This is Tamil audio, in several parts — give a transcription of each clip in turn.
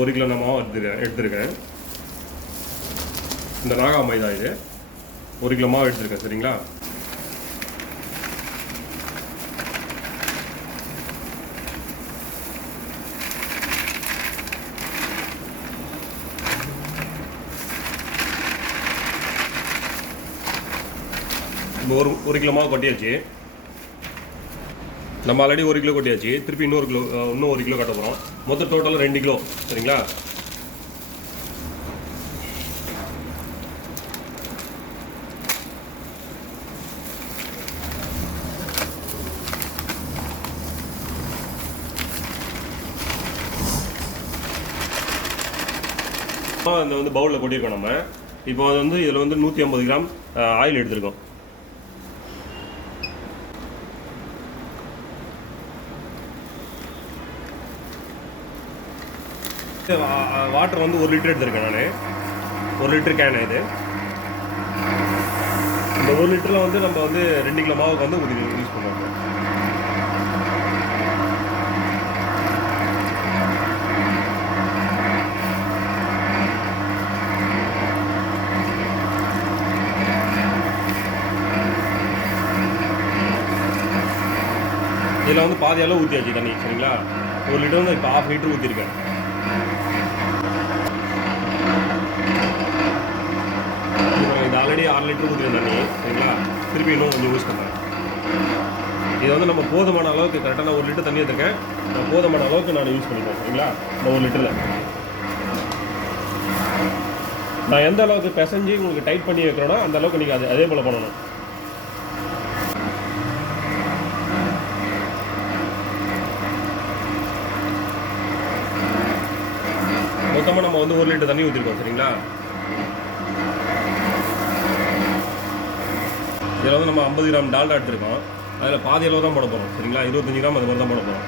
1 கிலோ நான் மாவு எடுத்துருக்கேன். இந்த நாகா மைதா இது 1 கிலோ மாவு எடுத்துருக்கேன். சரிங்களா? இப்போ ஒரு கிலோ மாவு கொட்டியாச்சு. நம்ம ஆல்ரெடி 1 கிலோ கொட்டியாச்சு. திருப்பி இன்னும் 1 கிலோ கட்ட போகிறோம். மொத்தம் டோட்டலாக 2 கிலோ. சரிங்களா? இந்த வந்து பவுலில் கொட்டியிருக்கோம் நம்ம. இப்போ அது வந்து இதில் வந்து 150 கிராம் ஆயில் எடுத்துருக்கோம். வாட்டர் வந்து 1 லிட்டர் எடுத்துருக்கேன் நான். 1 லிட்டர் கேன் இது. இந்த 1 லிட்டரில் வந்து நம்ம வந்து 2 கிலோ மாவுக்கு வந்து யூஸ் பண்ணுவோம். இதில் வந்து பாதி அளவு ஊற்றியாச்சு தண்ணி. சரிங்களா? 1 லிட்டர் வந்து இப்போ 1/2 லிட்டர் ஊற்றிருக்கேன். இது ஆல்ரெடி 6 லிட்டர் ஊற்றிருக்கேன் தண்ணி. சரிங்களா? திருப்பி இன்னும் கொஞ்சம் யூஸ் பண்ணுறேன். இது வந்து நம்ம போதுமான அளவுக்கு கரெக்டாக நான் 1 லிட்டர் தண்ணி எடுத்துருக்கேன். நான் போதுமான அளவுக்கு நான் யூஸ் பண்ணிப்பேன். சரிங்களா? இந்த 1 லிட்டரில் நான் எந்த அளவுக்கு பிசைஞ்சு உங்களுக்கு டைட் பண்ணி வைக்கிறோன்னா அந்த அளவுக்கு நீங்கள் அதே போல் பண்ணணும். மொத்தமாக நம்ம வந்து 1 லிட்டர் தண்ணி ஊற்றிருக்கோம். சரிங்களா? இதில் வந்து நம்ம 50 கிராம் டால்டா எடுத்துருக்கோம். அதில் பாதி அளவு தான் போட போகிறோம். சரிங்களா? 25 கிராம் அது மாதிரி தான் போட போகிறோம்.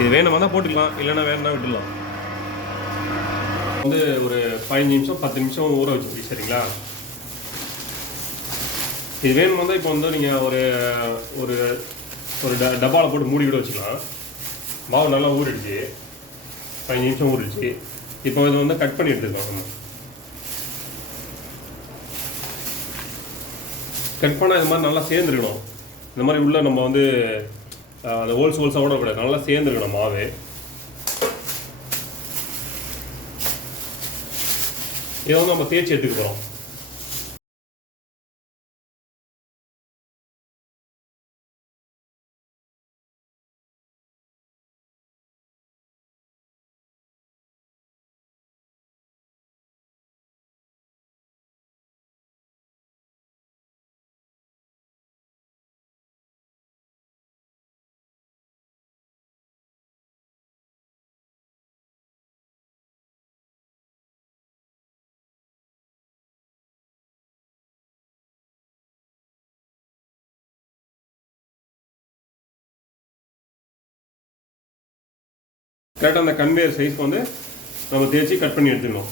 இது வேணுமா தான் போட்டுக்கலாம், இல்லைன்னா வேணும்னா விட்டுடலாம். வந்து ஒரு 15 நிமிஷம் 10 நிமிஷம் ஊற வச்சு. சரிங்களா? இது வேணுமா தான் இப்போ வந்து நீங்கள் ஒரு ஒரு ஒரு டப்பாவில் போட்டு மூடி கூட வச்சுக்கலாம். மாவு நல்லா ஊறிடுச்சு. 15 நிமிஷம் ஊறிடுச்சு. இப்போ இதை வந்து கட் பண்ணி எடுத்துக்கலாம். நம்ம கட் பண்ணால் இது மாதிரி நல்லா சேர்ந்துருக்கணும். இந்த மாதிரி உள்ள நம்ம வந்து அந்த ஹோல்ஸாக ஓடக்கூடாது. நல்லா சேர்ந்துருக்கணும் மாவு. இதை வந்து நம்ம தேய்ச்சி எடுத்துக்க போகிறோம். கரெக்டாக அந்த கன்வேயர் சைஸ்க்கு வந்து நம்ம தேய்ச்சி கட் பண்ணி எடுத்துக்கணும்.